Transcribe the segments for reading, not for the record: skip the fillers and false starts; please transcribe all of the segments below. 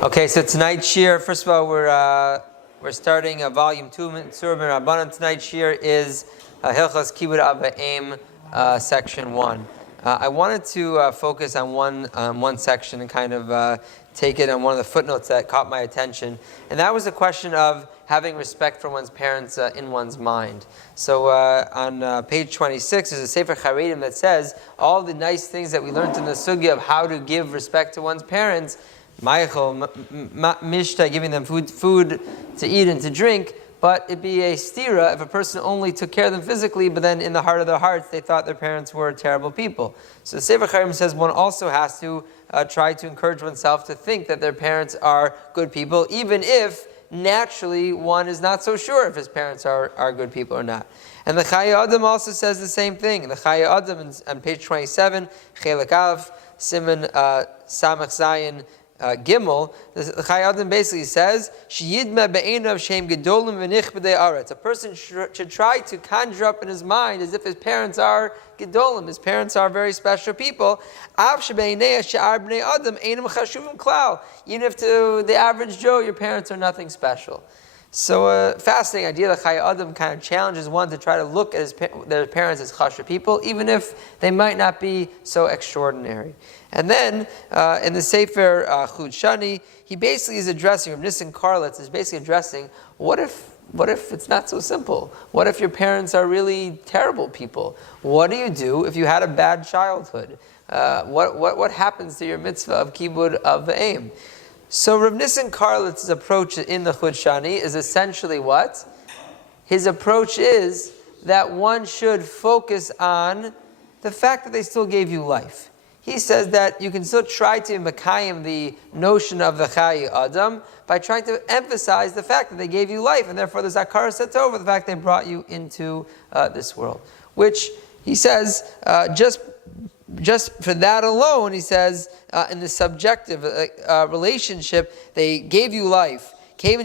Okay, so tonight's shir, first of all, we're starting volume 2, Tzurba Rabbanan. Tonight's shir is Hilchos Kibud Aim, section 1. I wanted to focus on one section and kind of take it on one of the footnotes that caught my attention, and that was the question of having respect for one's parents in one's mind. So on page 26, there's a Sefer Charedim that says all the nice things that we learned in the sugya of how to give respect to one's parents, Meichel, Mishta, giving them food to eat and to drink, but it'd be a stira if a person only took care of them physically, but then in the heart of their hearts they thought their parents were terrible people. So the Sefer Charedim says one also has to try to encourage oneself to think that their parents are good people, even if naturally one is not so sure if his parents are good people or not. And the Chai Adam also says the same thing. The Chai Adam on page 27, Chelek Aleph, Siman Samach Zayin Gimel, the Chai Adam basically says, "Sheyidma be'einav sheim gedolim v'nichbedei aretz." A person should try to conjure up in his mind as if his parents are gedolim, his parents are very special people. Av shebe'einei she'ar bnei adam einam chashuvim klal. Even if to the average Joe, your parents are nothing special. So a fascinating idea. The Chai Adam kind of challenges one to try to look at their parents as chashuv people, even if they might not be so extraordinary. And then in the Sefer Chud Shani, he basically is addressing, Nissen Karlitz is basically addressing, what if it's not so simple? What if your parents are really terrible people? What do you do if you had a bad childhood? What happens to your mitzvah of Kibud of Aim? So Rav Nissen Karlitz's approach in the Chud Shani is essentially what? His approach is that one should focus on the fact that they still gave you life. He says that you can still try to mekayim the notion of the Chai Adam by trying to emphasize the fact that they gave you life, and therefore the Zakar sets over the fact they brought you into this world. Which he says, just for that alone, he says, in the subjective relationship, they gave you life. And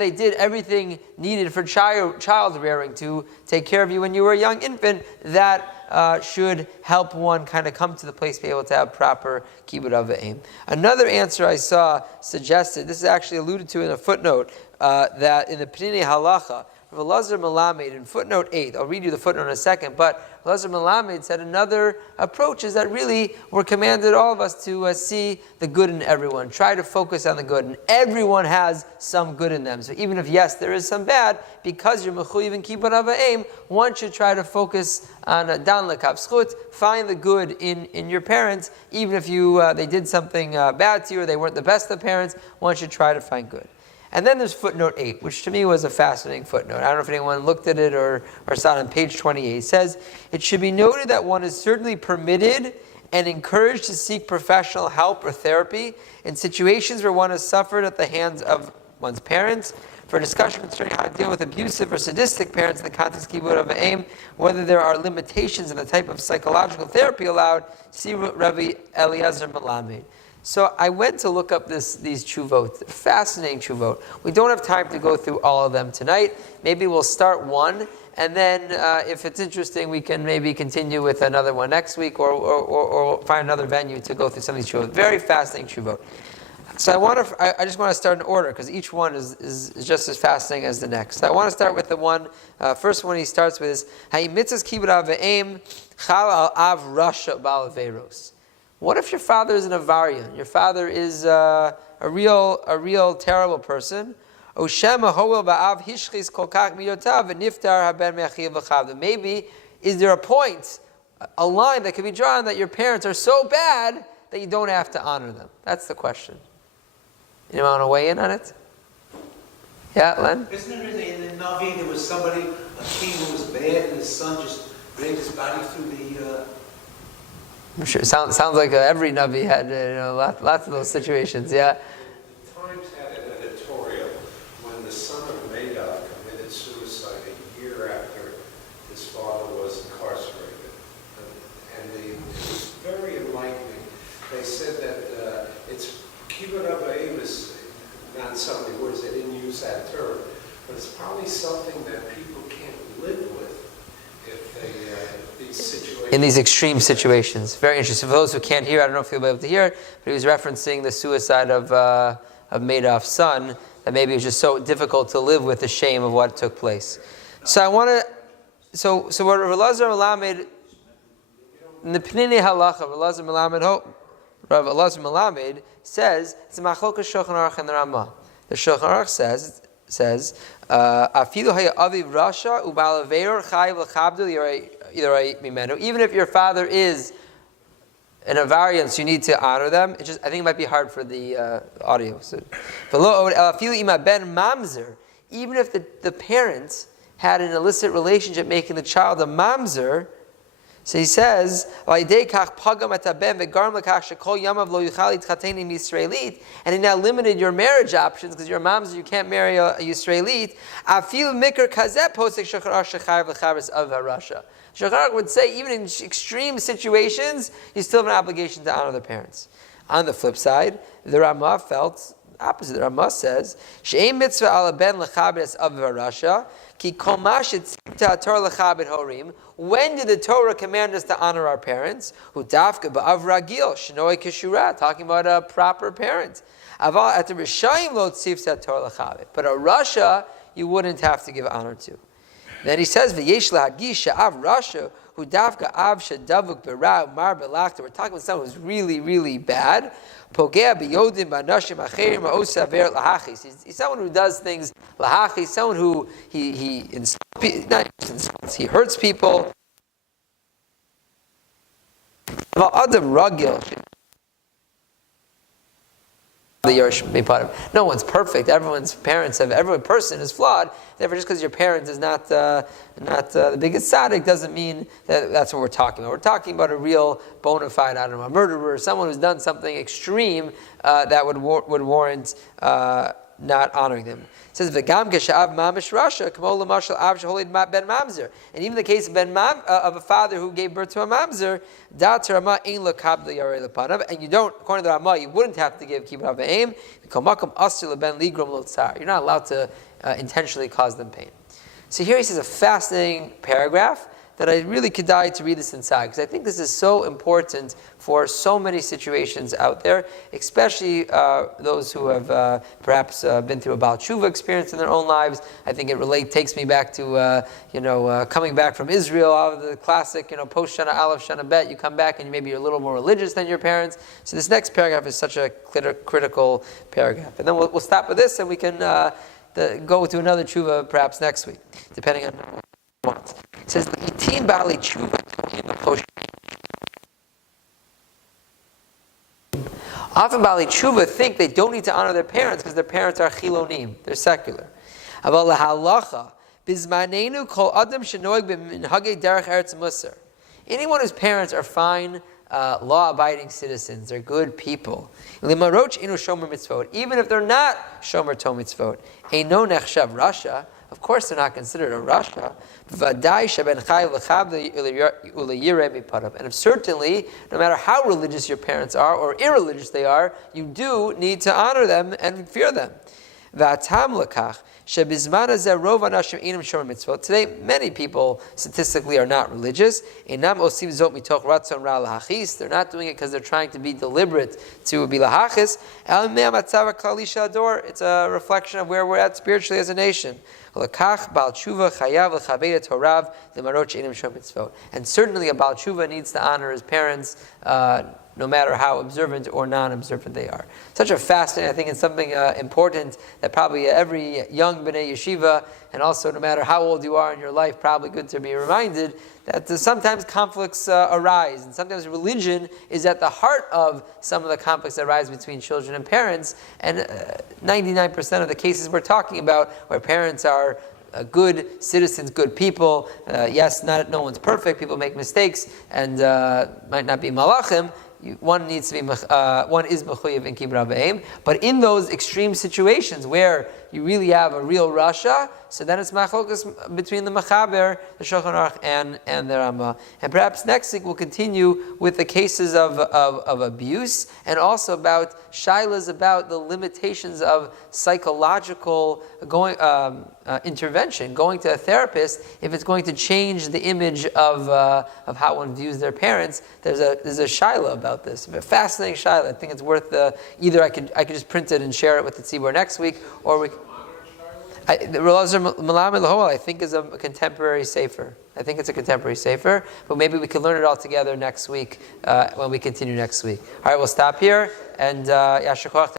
they did everything needed for child rearing to take care of you when you were a young infant. That should help one kind of come to the place to be able to have proper Kibud of Aim. Another answer I saw suggested, this is actually alluded to in a footnote, that in the Pnei Halacha, Rav Elazar Melamed in footnote 8, I'll read you the footnote in a second, but Rav Elazar Melamed said another approach is that really we're commanded, all of us, to see the good in everyone. Try to focus on the good, and everyone has some good in them. So even if, yes, there is some bad, because you're mechuyev in kibbud av ha'em, one should try to focus on dan lekav zchut, find the good in your parents, even if they did something bad to you or they weren't the best of parents, one should try to find good. And then there's footnote 8, which to me was a fascinating footnote. I don't know if anyone looked at it or saw it on page 28. It says, it should be noted that one is certainly permitted and encouraged to seek professional help or therapy in situations where one has suffered at the hands of one's parents. For a discussion concerning how to deal with abusive or sadistic parents in the context of Kibud of Aim, whether there are limitations in the type of psychological therapy allowed, see Rabbi Eliezer Melamed. So I went to look up these tshuvot, fascinating tshuvot. We don't have time to go through all of them tonight. Maybe we'll start one, and then if it's interesting, we can maybe continue with another one next week, or find another venue to go through some of these tshuvot. Very fascinating tshuvot. So I just want to start in order, because each one is just as fascinating as the next. So I want to start with the one, first one he starts with is, Ha'i mitzvahs kibud av v'eim chal al av rasha bal averos. What if your father is an avarian? Your father is a real terrible person. Maybe is there a point, a line that can be drawn that your parents are so bad that you don't have to honor them? That's the question. You want to weigh in on it? Yeah, Len? Isn't it really in the Navi there was somebody, a king who was bad, and his son just dragged his body through the... I'm sure. Sounds like every Navi had lots of those situations. Yeah. The Times had an editorial when the son of Madog committed suicide a year after his father was incarcerated, and it was very enlightening. They said that it's Kibud av ha'em is not so many words. They didn't use that term, but it's probably something that people can't live with if situations. In these extreme situations. Very interesting. For those who can't hear, I don't know if you'll be able to hear, but he was referencing the suicide of Madoff's son, that maybe it was just so difficult to live with the shame of what took place. So I want to, so what Rav Elazar Melamed, in the Pnei Halacha, Rav Elazar Melamed says, it's a Machlokas Shulchan Aruch and the Ramah. The Shulchan Aruch says, Afilu haya aviv rasha ubal aveir chayiv l'chabdu yirai mimenu. Even if your father is an avarian, so you need to honor them. I think it might be hard for the audio. So, afilu ima ben mamzer. Even if the parents had an illicit relationship, making the child a mamzer. So he says, and he now limited your marriage options because your mom's, you can't marry a Yisraelit. Shulchan would say, even in extreme situations, you still have an obligation to honor the parents. On the flip side, the Ramah felt opposite. The Ramah says, "She'ein mitzvah ala ben lechabed es av v'rasha, ki kol ma shetzivta Torah lechabed horim." When did the Torah command us to honor our parents? Hu dafka ba'av ragil shenoi kishura, talking about a proper parent. Aval at the rishayim lo tzivta Torah lechabed, but a rasha you wouldn't have to give honor to. Then he says, "V'yesh lahagish she'av rasha hu dafka av shedavuk b'ra mar belachta." We're talking about someone who's really, really bad. Pogea biyodim b'nashim acherim ha'osaver lahachis. He's someone who does things lahachis. Someone who he hurts people. Adam ragil. No one's perfect. Every person is flawed. Therefore, just because your parent is not the biggest tzaddik doesn't mean that that's what we're talking about. We're talking about a real bona fide, I don't know, a murderer, someone who's done something extreme that would warrant not honoring them. It says v'gam k'sha'av mamish rasha k'mo l'mashal av sheholid ben mamzer. And even the case of of a father who gave birth to a mamzer, dat Ramah ein l'kabla yarei l'panav. And you don't, according to the Ramah, you wouldn't have to give kibud avayim. K'makom asur l'ben ligrom l'tzar. You're not allowed to intentionally cause them pain. So here he says a fascinating paragraph that I really could die to read this inside, because I think this is so important for so many situations out there, especially those who have perhaps been through a Baal Tshuva experience in their own lives. I think it takes me back to coming back from Israel, out of the classic post Shana Aleph Shana Bet. You come back and maybe you're a little more religious than your parents. So this next paragraph is such a critical paragraph, and then we'll stop with this, and we can go to another tshuva perhaps next week, depending on what. It says, "Itim bali tshuva." Often bali tshuva think they don't need to honor their parents because their parents are chilonim, they're secular. Aval lahalacha bizmanenu kol adam shenoig b'minhagei derech eretz musar. Anyone whose parents are fine, law-abiding citizens, they're good people. Limaroch inu shomer mitzvot, even if they're not shomer to mitzvot. Eino nechshav rasha. Of course, they're not considered a rasha. And certainly, no matter how religious your parents are or irreligious they are, you do need to honor them and fear them. Today, many people statistically are not religious. They're not doing it because they're trying to be deliberate to be lahachis. It's a reflection of where we're at spiritually as a nation. And certainly a Baal Tshuva needs to honor his parents, no matter how observant or non-observant they are. Such a fascinating, I think it's something important that probably every young B'nai Yeshiva, and also no matter how old you are in your life, probably good to be reminded that sometimes conflicts arise, and sometimes religion is at the heart of some of the conflicts that arise between children and parents, and 99% of the cases we're talking about where parents are good citizens, good people. Yes, no one's perfect. People make mistakes and might not be malachim. One needs to be one is mechuyev in kibud avayim. But in those extreme situations where you really have a real rasha, So then it's machlokas between the Machaber, the Shulchan Aruch, and the Rama. And perhaps next week we'll continue with the cases of abuse, and also about shailas about the limitations of psychological intervention, going to a therapist, if it's going to change the image of how one views their parents. There's a shaila about this, a fascinating shaila. I think it's worth either I could just print it and share it with the tzibur next week, or we. I think is a contemporary sefer. I think it's a contemporary sefer, but maybe we can learn it all together next week when we continue next week. All right, we'll stop here, and Yasher Koach.